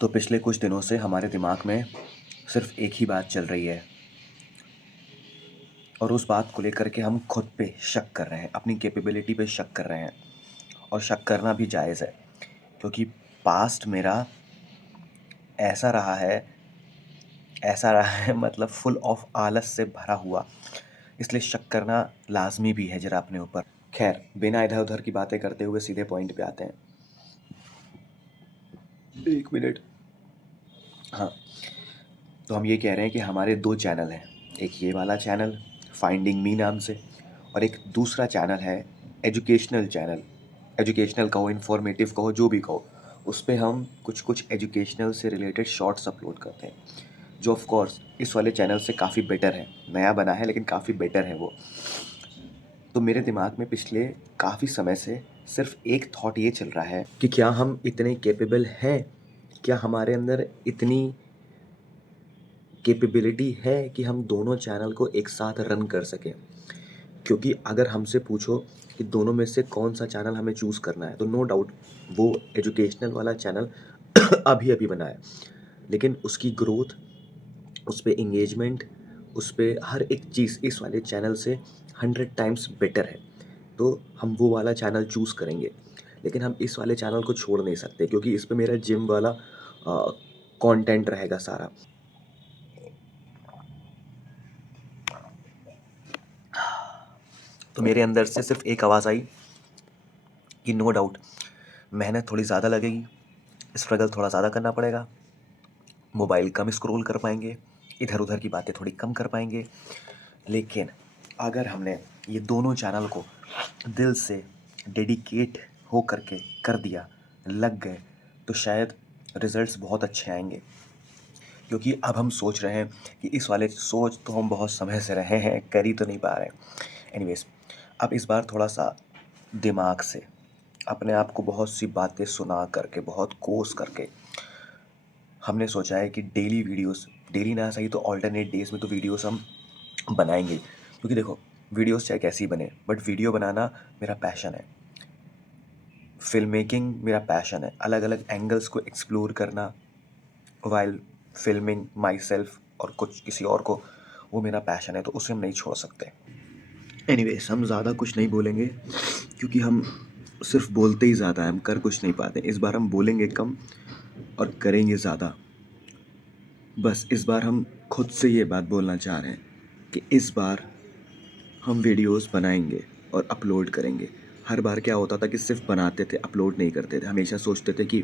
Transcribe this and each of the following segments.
तो पिछले कुछ दिनों से हमारे दिमाग में सिर्फ एक ही बात चल रही है, और उस बात को लेकर के हम खुद पे शक कर रहे हैं, अपनी कैपेबिलिटी पे शक कर रहे हैं। और शक करना भी जायज़ है, क्योंकि पास्ट मेरा ऐसा रहा है मतलब फुल ऑफ आलस से भरा हुआ, इसलिए शक करना लाजमी भी है जरा अपने ऊपर। खैर, बिना इधर उधर की बातें करते हुए सीधे पॉइंट पे आते हैं। 1 मिनट। हाँ, तो हम ये कह रहे हैं कि हमारे 2 चैनल हैं। एक ये वाला चैनल फाइंडिंग मी नाम से, और एक दूसरा चैनल है एजुकेशनल चैनल। एजुकेशनल कहो, इन्फॉर्मेटिव कहो, जो भी कहो, उस पे हम कुछ कुछ एजुकेशनल से रिलेटेड शॉर्ट्स अपलोड करते हैं, जो ऑफ कोर्स इस वाले चैनल से काफ़ी बेटर है। नया बना है लेकिन काफ़ी बेटर है वो। तो मेरे दिमाग में पिछले काफ़ी समय से सिर्फ एक थॉट ये चल रहा है कि क्या हम इतने कैपेबल हैं, क्या हमारे अंदर इतनी कैपेबिलिटी है कि हम दोनों चैनल को एक साथ रन कर सकें। क्योंकि अगर हमसे पूछो कि दोनों में से कौन सा चैनल हमें चूज़ करना है, तो नो डाउट वो एजुकेशनल वाला चैनल अभी अभी बना है, लेकिन उसकी ग्रोथ, उस पे इंगेजमेंट, उस पे हर एक चीज़ इस वाले चैनल से 100 टाइम्स बेटर है। तो हम वो वाला चैनल चूज़ करेंगे, लेकिन हम इस वाले चैनल को छोड़ नहीं सकते, क्योंकि इस पे मेरा जिम वाला कंटेंट रहेगा सारा। तो मेरे अंदर से सिर्फ एक आवाज़ आई कि नो डाउट मेहनत थोड़ी ज़्यादा लगेगी, स्ट्रगल थोड़ा ज़्यादा करना पड़ेगा, मोबाइल कम स्क्रॉल कर पाएंगे, इधर उधर की बातें थोड़ी कम कर पाएंगे, लेकिन अगर हमने ये दोनों चैनल को दिल से डेडिकेट हो करके कर दिया, लग गए, तो शायद रिज़ल्ट्स बहुत अच्छे आएंगे। क्योंकि अब हम सोच रहे हैं कि इस वाले सोच तो हम बहुत समय से रहे हैं, कर ही तो नहीं पा रहे। एनीवेज, अब इस बार थोड़ा सा दिमाग से अपने आप को बहुत सी बातें सुना करके, बहुत कोस करके हमने सोचा है कि डेली वीडियोस, डेली ना सही तो ऑल्टरनेट डेज में तो वीडियोस हम बनाएंगे। क्योंकि देखो, वीडियोस चाहे कैसी बने, बट वीडियो बनाना मेरा पैशन है, फिल्म मेकिंग मेरा पैशन है, अलग अलग एंगल्स को एक्सप्लोर करना वाइल फिल्मिंग माई सेल्फ और कुछ किसी और को, वो मेरा पैशन है, तो उसे हम नहीं छोड़ सकते। एनीवेज, हम ज़्यादा कुछ नहीं बोलेंगे, क्योंकि हम सिर्फ बोलते ही ज़्यादा हैं, हम कर कुछ नहीं पाते। इस बार हम बोलेंगे कम और करेंगे ज़्यादा। बस इस बार हम खुद से ये बात बोलना चाह रहे हैं कि इस बार हम वीडियोस बनाएंगे और अपलोड करेंगे। हर बार क्या होता था कि सिर्फ बनाते थे, अपलोड नहीं करते थे। हमेशा सोचते थे कि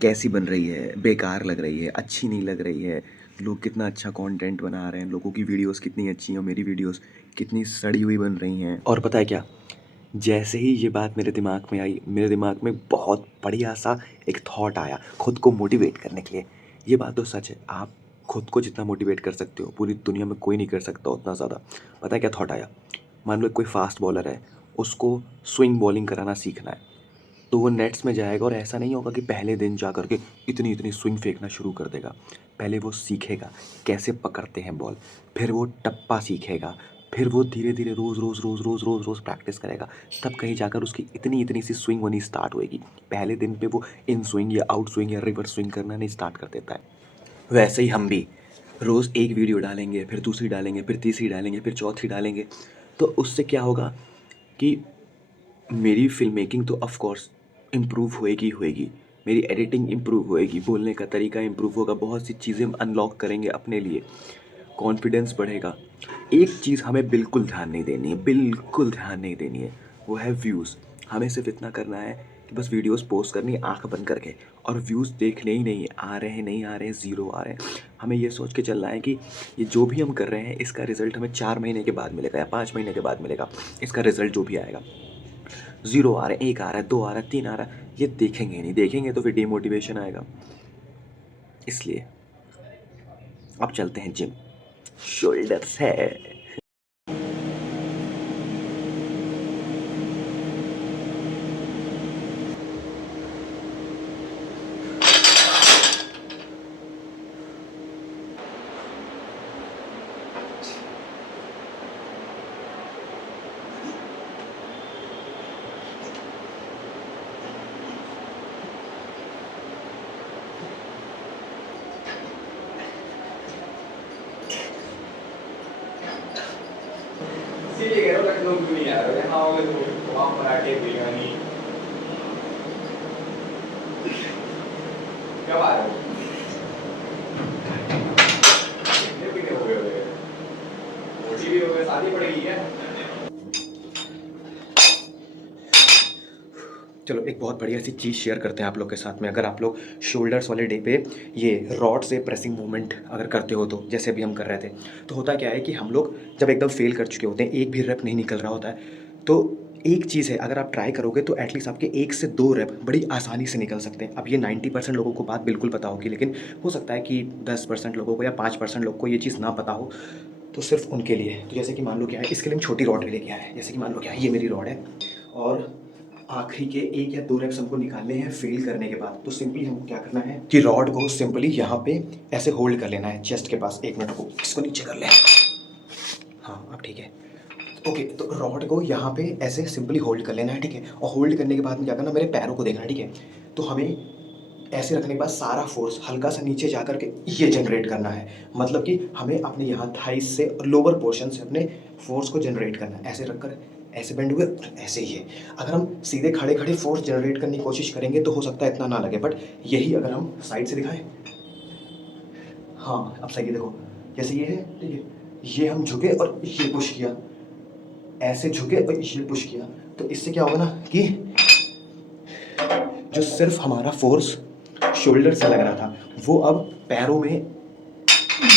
कैसी बन रही है, बेकार लग रही है, अच्छी नहीं लग रही है, लोग कितना अच्छा कंटेंट बना रहे हैं, लोगों की वीडियोस कितनी अच्छी हैं और मेरी वीडियोस कितनी सड़ी हुई बन रही हैं। और पता है क्या, जैसे ही ये बात मेरे दिमाग में आई, मेरे दिमाग में बहुत बढ़िया सा एक थॉट आया खुद को मोटिवेट करने के लिए। ये बात तो सच है, आप खुद को जितना मोटिवेट कर सकते हो पूरी दुनिया में कोई नहीं कर सकता उतना ज़्यादा। पता है क्या थॉट आया? मान लो कोई फास्ट बॉलर है, उसको स्विंग बॉलिंग कराना सीखना है, तो वो नेट्स में जाएगा और ऐसा नहीं होगा कि पहले दिन जा कर के इतनी इतनी स्विंग फेंकना शुरू कर देगा। पहले वो सीखेगा कैसे पकड़ते हैं बॉल, फिर वो टप्पा सीखेगा, फिर वो धीरे धीरे रोज़ रोज़ रोज़ रोज़ रोज़ रोज़ प्रैक्टिस करेगा, तब कहीं जाकर उसकी इतनी इतनी सी स्विंग होनी स्टार्ट होएगी। पहले दिन पे वो इन स्विंग या आउट स्विंग या रिवर्स स्विंग करना नहीं स्टार्ट कर देता है। वैसे ही हम भी रोज़ एक वीडियो डालेंगे, फिर दूसरी डालेंगे, फिर तीसरी डालेंगे, फिर चौथी डालेंगे, तो उससे क्या होगा कि मेरी फ़िल्म मेकिंग तो ऑफ़ कोर्स इम्प्रूव होएगी होएगी, मेरी एडिटिंग इम्प्रूव होएगी, बोलने का तरीका इम्प्रूव होगा, बहुत सी चीज़ें हम अनलॉक करेंगे अपने लिए, कॉन्फिडेंस बढ़ेगा। एक चीज़ हमें बिल्कुल ध्यान नहीं देनी है, बिल्कुल ध्यान नहीं देनी है, वो है व्यूज़। हमें सिर्फ़ इतना करना है कि बस वीडियोज़ पोस्ट करनी है आँख बंद करके, और व्यूज़ देखने ही नहीं है, आ रहे हैं, नहीं आ रहे हैं, ज़ीरो आ रहे हैं। हमें ये सोच के चलना है कि ये जो भी हम कर रहे हैं इसका रिज़ल्ट हमें 4 महीने के बाद मिलेगा या 5 महीने के बाद मिलेगा। इसका रिज़ल्ट जो भी आएगा, 0 आ रहा है, 1 आ रहा है, 2 आ रहा है, 3 आ रहा है, ये देखेंगे नहीं, देखेंगे तो फिर डिमोटिवेशन आएगा। इसलिए अब चलते हैं जिम, शोल्डर्स है। इसीलिए कह रहा हूँ लखनऊ क्यों नहीं आ रहे हो? यहाँ आओगे तो वहाँ पराठे बिरयानी कब आ रहे हो? कितने पीने हो गए? मोटी भी हो गए, शादी पड़ेगी क्या? चलो एक बहुत बढ़िया सी चीज़ शेयर करते हैं आप लोग के साथ में। अगर आप लोग शोल्डर्स वाले डे पे ये रॉड से प्रेसिंग मूवमेंट अगर करते हो, तो जैसे अभी हम कर रहे थे, तो होता क्या है कि हम लोग जब एकदम फेल कर चुके होते हैं, एक भी रेप नहीं निकल रहा होता है, तो एक चीज़ है, अगर आप ट्राई करोगे तो एटलीस्ट आपके 1 से 2 रेप बड़ी आसानी से निकल सकते हैं। अब ये 90% लोगों को बात बिल्कुल पता होगी, लेकिन हो सकता है कि 10% लोगों को या 5% लोग को ये चीज़ ना पता हो, तो सिर्फ उनके लिए। तो जैसे कि मान लो क्या है, इसके लिए हम छोटी रॉड भी लेके आए हैं। जैसे कि मान लो क्या है, ये मेरी रॉड है, और आखिरी के 1 या 2 रेप्स हमको निकालने हैं फेल करने के बाद। तो सिंपली हमको क्या करना है कि रॉड को सिंपली यहाँ पे ऐसे होल्ड कर लेना है चेस्ट के पास। 1 मिनट को इसको नीचे कर ले। हाँ अब ठीक है। ओके, तो रॉड को यहाँ पे ऐसे सिंपली होल्ड कर लेना है, ठीक है। और होल्ड करने के बाद में क्या करना, मेरे पैरों को देखना है, ठीक है। तो हमें ऐसे रखने के बाद सारा फोर्स हल्का सा नीचे जा कर के ये जनरेट करना है। मतलब कि हमें अपने यहाँ थाइस से लोअर पोर्शन से अपने फोर्स को जनरेट करना है। ऐसे रखकर ऐसे बेंड हुए, ऐसे ही है। अगर हम सीधे खड़े खड़े फोर्स जनरेट करने की कोशिश करेंगे तो हो सकता है इतना ना लगे, बट यही अगर हम साइड से दिखाएं, हाँ अब सही है। देखो जैसे ये है, ठीक है, ये हम झुके और ये पुश किया, ऐसे झुके और ये पुश किया, तो इससे क्या होगा ना कि जो सिर्फ हमारा फोर्स शोल्डर से लग रहा था, वो अब पैरों में,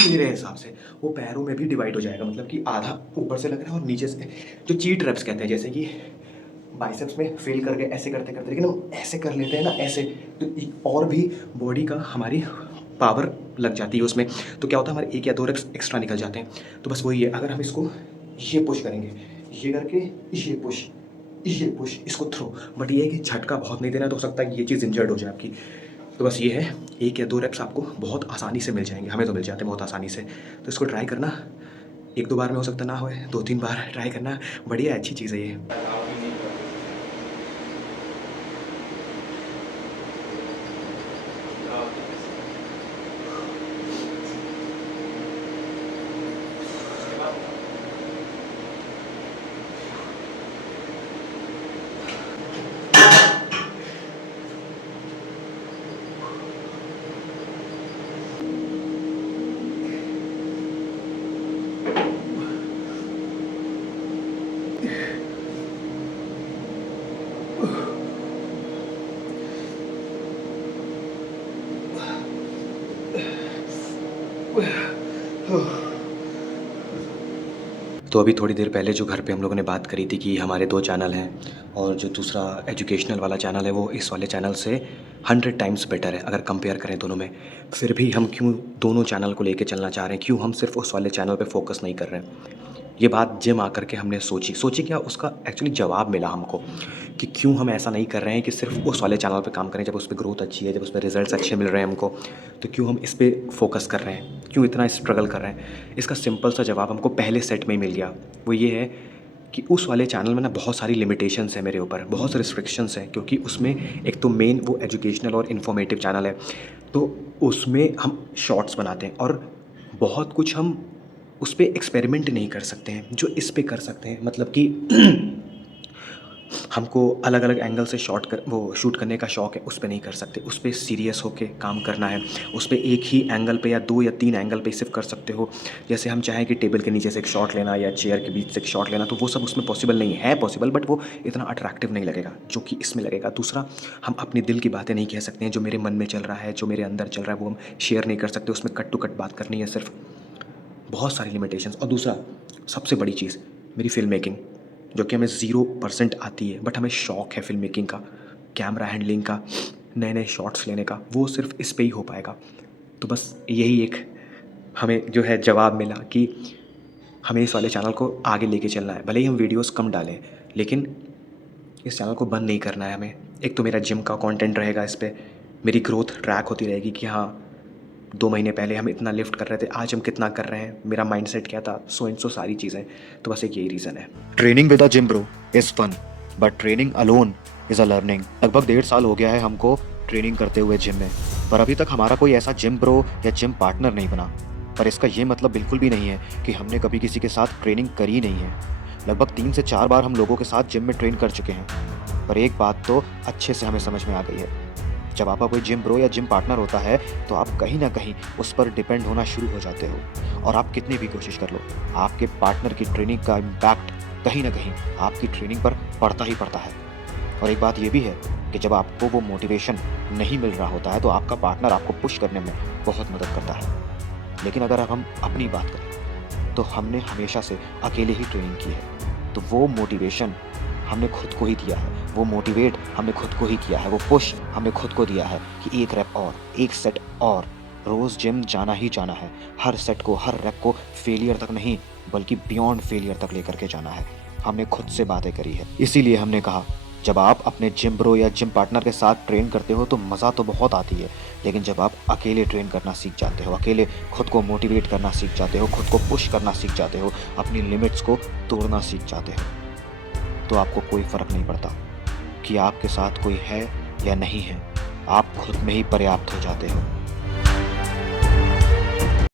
मेरे हिसाब से वो पैरों में भी डिवाइड हो जाएगा। मतलब कि आधा ऊपर से लग रहा है और नीचे से, जो चीट रेप्स कहते हैं। जैसे कि बाइसेप्स में फेल कर गए ऐसे करते करते, लेकिन हम ऐसे कर लेते हैं ना ऐसे, तो और भी बॉडी का हमारी पावर लग जाती है उसमें। तो क्या होता है, हमारे 1 या 2 रेप्स एक्स्ट्रा निकल जाते हैं। तो बस वही है, अगर हम इसको ये पुश करेंगे, ये करके ये पुश, इसको थ्रो, बट ये है कि झटका बहुत नहीं देना, तो हो सकता है कि ये चीज़ इंजर्ड हो जाए आपकी। तो बस ये है, 1 या 2 रेप्स आपको बहुत आसानी से मिल जाएंगे, हमें तो मिल जाते हैं बहुत आसानी से। तो इसको ट्राई करना, 1-2 बार में हो सकता ना होए, 2-3 बार ट्राई करना, बढ़िया अच्छी चीज़ है ये। बताओ कि नहीं करोगे? बताओ कि कैसे? उसके बाद बताओ। तो अभी थोड़ी देर पहले जो घर पे हम लोगों ने बात करी थी कि हमारे 2 चैनल हैं, और जो दूसरा एजुकेशनल वाला चैनल है वो इस वाले चैनल से 100 टाइम्स बेटर है अगर कंपेयर करें दोनों में। फिर भी हम क्यों दोनों चैनल को लेके चलना चाह रहे हैं, क्यों हम सिर्फ उस वाले चैनल पे फोकस नहीं कर रहे हैं, ये बात जिम आकर के हमने सोची क्या, उसका एक्चुअली जवाब मिला हमको कि क्यों हम ऐसा नहीं कर रहे हैं कि सिर्फ उस वाले चैनल पे काम करें। जब उस पे ग्रोथ अच्छी है, जब उस पे रिजल्ट्स अच्छे मिल रहे हैं हमको, तो क्यों हम इस पे फोकस कर रहे हैं, क्यों इतना स्ट्रगल कर रहे हैं। इसका सिंपल सा जवाब हमको पहले सेट में ही मिल गया। वो ये है कि उस वाले चैनल में ना बहुत सारी लिमिटेशंस है मेरे ऊपर, बहुत सारे रिस्ट्रिक्शंस हैं, क्योंकि उसमें एक तो मेन वो एजुकेशनल और इन्फॉर्मेटिव चैनल है, तो उसमें हम शॉर्ट्स बनाते हैं और बहुत कुछ हम उस पे एक्सपेरिमेंट नहीं कर सकते हैं जो इस पे कर सकते हैं। मतलब कि हमको अलग अलग एंगल से शूट करने का शौक़ है, उस पे नहीं कर सकते। उस पे सीरियस होके काम करना है, उस पे एक ही एंगल पे या 2 या 3 एंगल पे सिर्फ कर सकते हो। जैसे हम चाहें कि टेबल के नीचे से एक शॉट लेना या चेयर के बीच से एक शॉट लेना, तो वो सब उसमें पॉसिबल नहीं है। पॉसिबल, बट वो इतना अट्रैक्टिव नहीं लगेगा जो कि इसमें लगेगा। दूसरा, हम अपने दिल की बातें नहीं कह सकते हैं, जो मेरे मन में चल रहा है, जो मेरे अंदर चल रहा है, वो हम शेयर नहीं कर सकते। उसमें कट टू कट बात करनी है सिर्फ। बहुत सारी लिमिटेशंस। और दूसरा, सबसे बड़ी चीज़, मेरी फ़िल्म मेकिंग, जो कि हमें 0% आती है, बट हमें शौक़ है फ़िल्म मेकिंग का, कैमरा हैंडलिंग का, नए नए शॉट्स लेने का, वो सिर्फ इस पे ही हो पाएगा। तो बस यही एक हमें जो है जवाब मिला कि हमें इस वाले चैनल को आगे लेके चलना है। भले ही हम वीडियोस कम डालें, लेकिन इस चैनल को बंद नहीं करना है हमें। एक तो मेरा जिम का कंटेंट रहेगा इस पे, मेरी ग्रोथ ट्रैक होती रहेगी कि हाँ, 2 महीने पहले हम इतना लिफ्ट कर रहे थे, आज हम कितना कर रहे हैं, मेरा माइंडसेट क्या था, सो एंड सो सारी चीज़ें। तो बस एक यही रीज़न है। Training with a gym bro is fun, but training alone is a learning. लगभग 1.5 साल हो गया है हमको ट्रेनिंग करते हुए जिम में, पर अभी तक हमारा कोई ऐसा जिम ब्रो या जिम पार्टनर नहीं बना। पर इसका ये मतलब बिल्कुल भी नहीं है कि हमने कभी किसी के साथ ट्रेनिंग करी नहीं है। लगभग 3 से 4 बार हम लोगों के साथ जिम में ट्रेन कर चुके हैं। पर एक बात तो अच्छे से हमें समझ में आ गई है, जब आपका कोई जिम ब्रो या जिम पार्टनर होता है तो आप कहीं ना कहीं उस पर डिपेंड होना शुरू हो जाते हो। और आप कितनी भी कोशिश कर लो, आपके पार्टनर की ट्रेनिंग का इम्पैक्ट कहीं ना कहीं आपकी ट्रेनिंग पर पड़ता ही पड़ता है। और एक बात ये भी है कि जब आपको वो मोटिवेशन नहीं मिल रहा होता है तो आपका पार्टनर आपको पुश करने में बहुत मदद करता है। लेकिन अगर अब हम अपनी बात करें तो हमने हमेशा से अकेले ही ट्रेनिंग की है, तो वो मोटिवेशन हमने खुद को ही दिया है, वो मोटिवेट हमने खुद को ही किया है, वो पुश हमने खुद को दिया है कि एक रैप और, एक सेट और, रोज़ जिम जाना ही जाना है। हर सेट को, हर रैप को फेलियर तक नहीं बल्कि बियॉन्ड फेलियर तक लेकर के जाना है। हमने खुद से बातें करी है। इसीलिए हमने कहा, जब आप अपने जिम ब्रो या जिम पार्टनर के साथ ट्रेन करते हो तो मज़ा तो बहुत आती है, लेकिन जब आप अकेले ट्रेन करना सीख जाते हो, अकेले खुद को मोटिवेट करना सीख जाते हो, खुद को पुश करना सीख जाते हो, अपनी लिमिट्स को तोड़ना सीख जाते हो, तो आपको कोई फ़र्क नहीं पड़ता कि आपके साथ कोई है या नहीं है। आप खुद में ही पर्याप्त हो जाते हो।